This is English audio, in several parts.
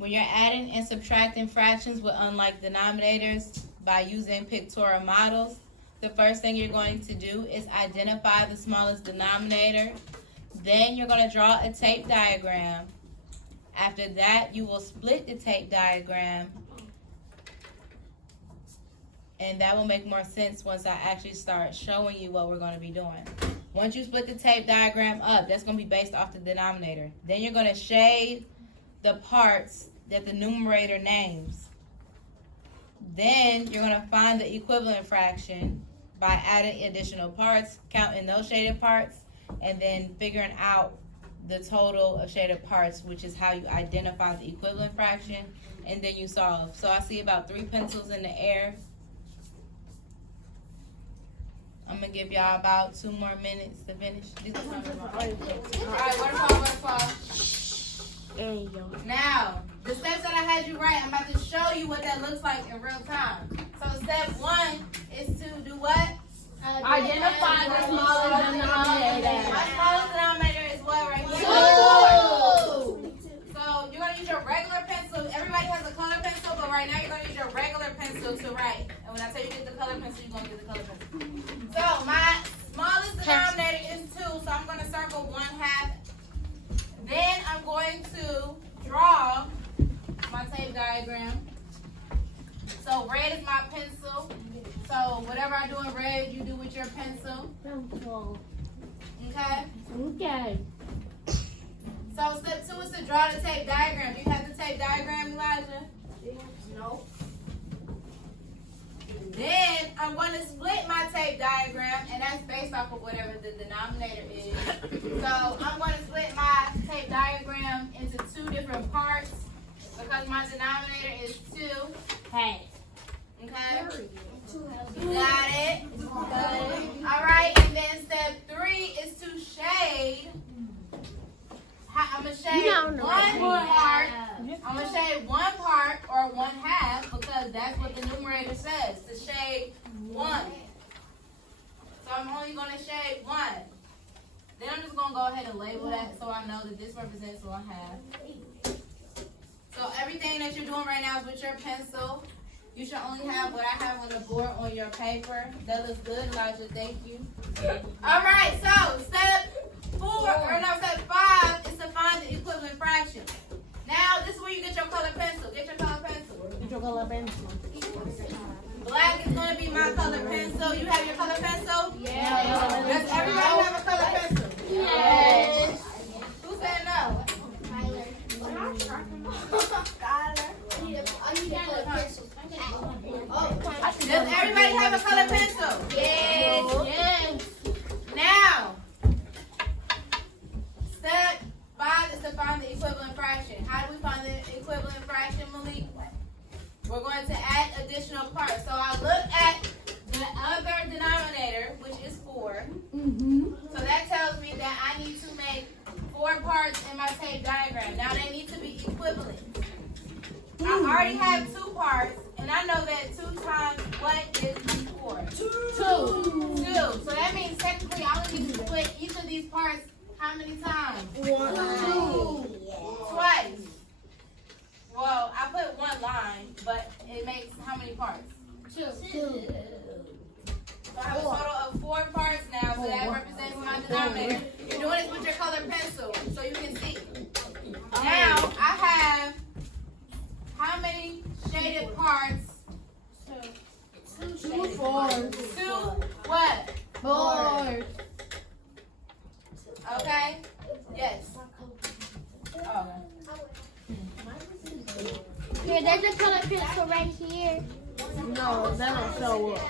When you're adding and subtracting fractions with unlike denominators by using pictorial models, the first thing you're going to do is identify the smallest denominator. Then you're going to draw a tape diagram. After that, you will split the tape diagram, and that will make more sense once I actually start showing you what we're going to be doing. Once you split the tape diagram up, that's going to be based off the denominator. Then you're going to shade the parts that the numerator names. Then you're going to find the equivalent fraction by adding additional parts, counting those shaded parts, and then figuring out the total of shaded parts, which is how you identify the equivalent fraction, and then you solve. So I see about 3 pencils in the air. I'm going to give y'all about 2 more minutes to finish. Alright, waterfall. Now, the steps that I had you write, I'm about to show you what that looks like in real time. So step 1 is to do what? Identify the smallest denominator. My smallest denominator is what right here? 2. So you're going to use your regular pencil. Everybody has a color pencil, but right now you're going to use your regular pencil to write. And when I tell you get the color pencil, you're going to get the color pencil. So my smallest denominator is 2, so I'm going to circle 1/2. Then I'm going to draw my tape diagram. So red is my pencil. So whatever I do in red, you do with your pencil. Okay? Okay. So step 2 is to draw the tape diagram. Do you have the tape diagram, Elijah? No. Then I'm going to split my tape diagram, and that's based off of whatever the denominator is. So I'm going to split my tape diagram into 2 different parts because my denominator is 2. Hey. Okay? You got it? All right, and then step 3 is to shade. I'm going to shade one part. I'm going to shade 1 part or 1/2 because that's what the numerator says, to shade 1. So I'm only going to shade 1. Then I'm just going to go ahead and label that so I know that this represents 1/2. So everything that you're doing right now is with your pencil. You should only have what I have on the board on your paper. That looks good, Elijah. Thank you. All right, so step 5 is to find the equivalent fraction. Now, this is where you get your color pencil. Get your color pencil. Get your color pencil. Black is going to be my color pencil. You have your color pencil? Yeah. Does everybody have a color pencil? Yes. Who said no? Does everybody have a color pencil? Yes. Now, step 5 is to find the equivalent fraction. How do we find the equivalent fraction, Malik? We're going to add additional parts. So I look at the other denominator, which is 4. So that tells me that I need to make 4 parts in my tape diagram. Now they need to be equivalent. I already have 2 parts, and I know that 2 times what is 4? 2. So that means technically I only need to split each of these parts how many times? 1. 2. Twice. Well, I put 1 line, but it makes how many parts? 2. So I have a total of 4 parts now, so that represents my denominator. You're doing this with your color pencil, so you can see. Now, I have how many shaded parts? 2 4. 2 what? 4. Okay? Yes. Oh, Here, there's a color pencil right here. No, that don't show up.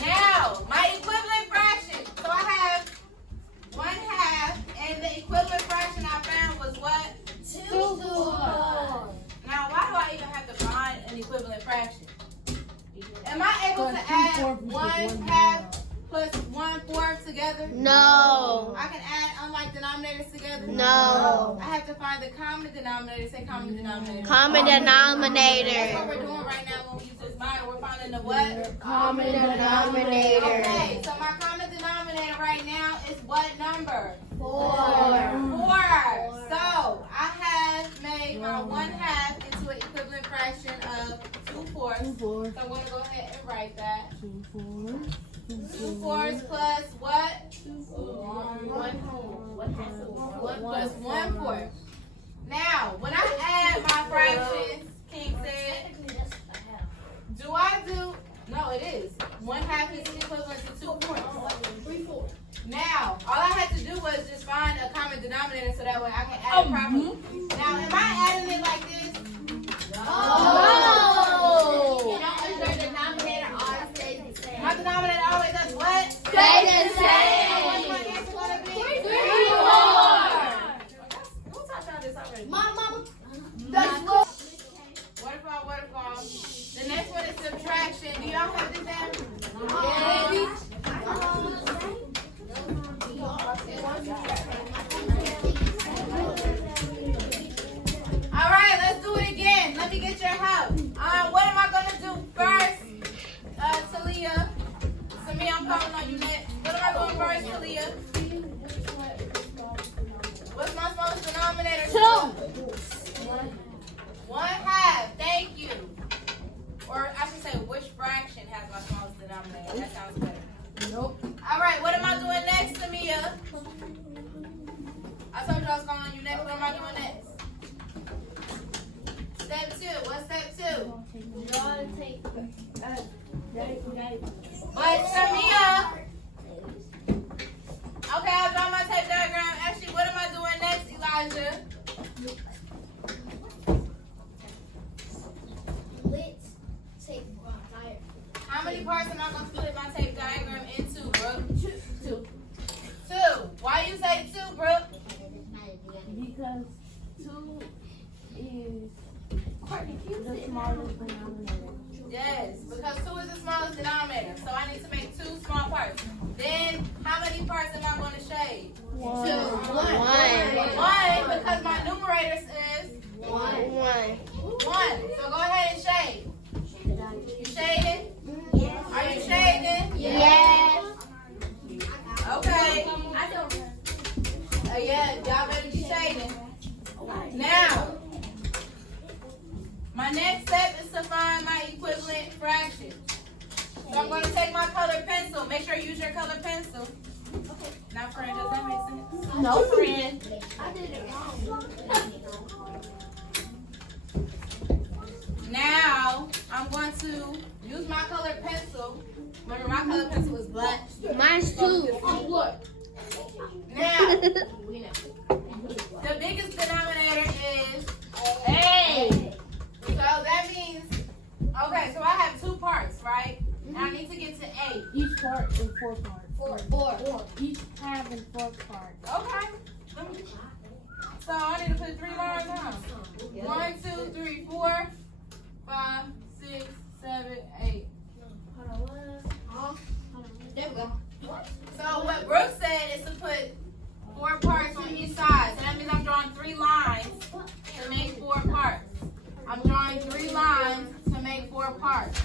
Now, my equivalent fraction. So I have 1/2, and the equivalent fraction I found was what? 2. Now, why do I even have to find an equivalent fraction? Am I able to add 1/2 plus 1/4 together? No. I can add unlike denominators together? No. I have to find the common denominator. Say common denominator. Common That's denominator. what we're doing right now when we use this model. We're finding the what? Common denominator. Okay, so my common denominator right now is what number? 4. 4. So I have 4. So I'm going to go ahead and write that. 2 4s. 2 4s plus what? 1 plus 1 4. Now, when I add my fractions, King said, do I do? No, it is. 1/2 is equivalent to 2 4. Now, all I had to do was just find a common denominator so that way I can add it properly. Now, am I adding it like this? My denominator always does what? Stay the So same. what's my answer going to be? 3 Who taught y'all this already? Mama. Waterfall. The next one is subtraction. Do y'all have this down? All right, let's do it again. Let me get your help. What am I going to do first? Talia. Samia, I'm calling on you next. What am I doing first, Talia? What's my smallest denominator? 2. 1/2. Thank you. Or I should say, which fraction has my smallest denominator? That sounds better. Nope. All right, what am I doing next, Samia? I told you I was calling on you next. What am I doing next? Step 2. What's step 2? But Samia. Okay, I'll draw my tape diagram. Actually, what am I doing next, Elijah? How many parts am I going to split my tape diagram into, Brooke? 2. Why you say 2, Brooke? Because 2 is the smallest denominator. Yes, because 2 is the smallest denominator. So I need to make 2 small parts. Then, how many parts am I going to shade? 1. 1, because my numerator says 1. 1. So go ahead and shade. You shading? Are you shading? Yes. Okay. Yeah, y'all better be shading. Now, my next step is to find my equivalent fraction. So I'm going to take my colored pencil. Make sure you use your colored pencil. Now, friend, does that make sense? No, friend. I did it wrong. Now, I'm going to use my colored pencil. Remember, my colored pencil is black. Mine's 2. Now, the biggest denominator is A. So that means, okay, so I have 2 parts, right? And I need to get to 8. Each part in 4 parts. 4. Each half in 4 parts. Okay. So I need to put 3 lines on. 1, 2, 3, 4, 5, 6, 7, 8. There we go. So what Brooke said is to put 4 parts on each side. So that means I'm drawing 3 lines to make 4 parts. I'm drawing 3 lines to make 4 parts.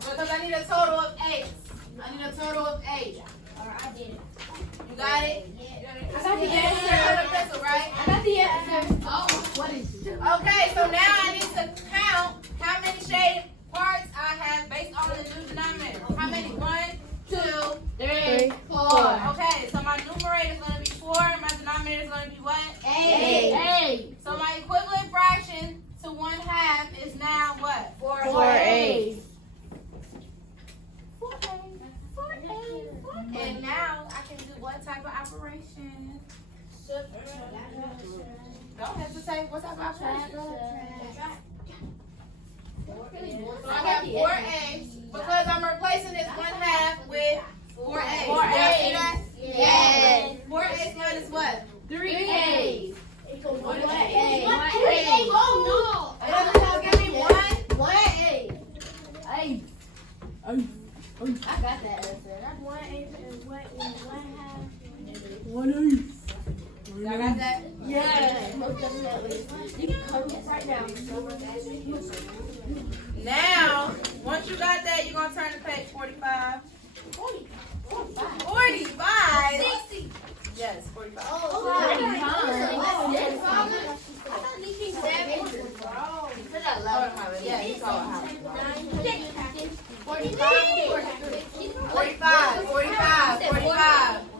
Because I need a total of 8. I need a total of 8. I did it. You got it? I got the answer. Pencil, right? I got the answer. What is it? Okay, so now I need to count how many shaded parts I have based on the new denominator. How many? 1, 2, 3, 4. Okay, so my numerator is going to be 4 and my denominator is going to be what? 8. So my equivalent fraction to 1/2 is now what? 4. 4/8. And now I can do what type of operation? Don't hesitate. What type of operation? So I got 4A because I'm replacing this 1/2 with 4A. 4A. Yes. 4A minus what? 3A. What is it? 1A. Oh, no. Give me 1. 1A. 8. I got that answer. That's 1A and 1/2. 1/8. Y'all got that? Yes, most definitely. You can come right now. Now, once you got that, you're going to turn to page 45. 45? 60. Yes, 45. Oh, 45. I thought these things were 7. Yeah, you saw what happened. 45. 45, 45, 45.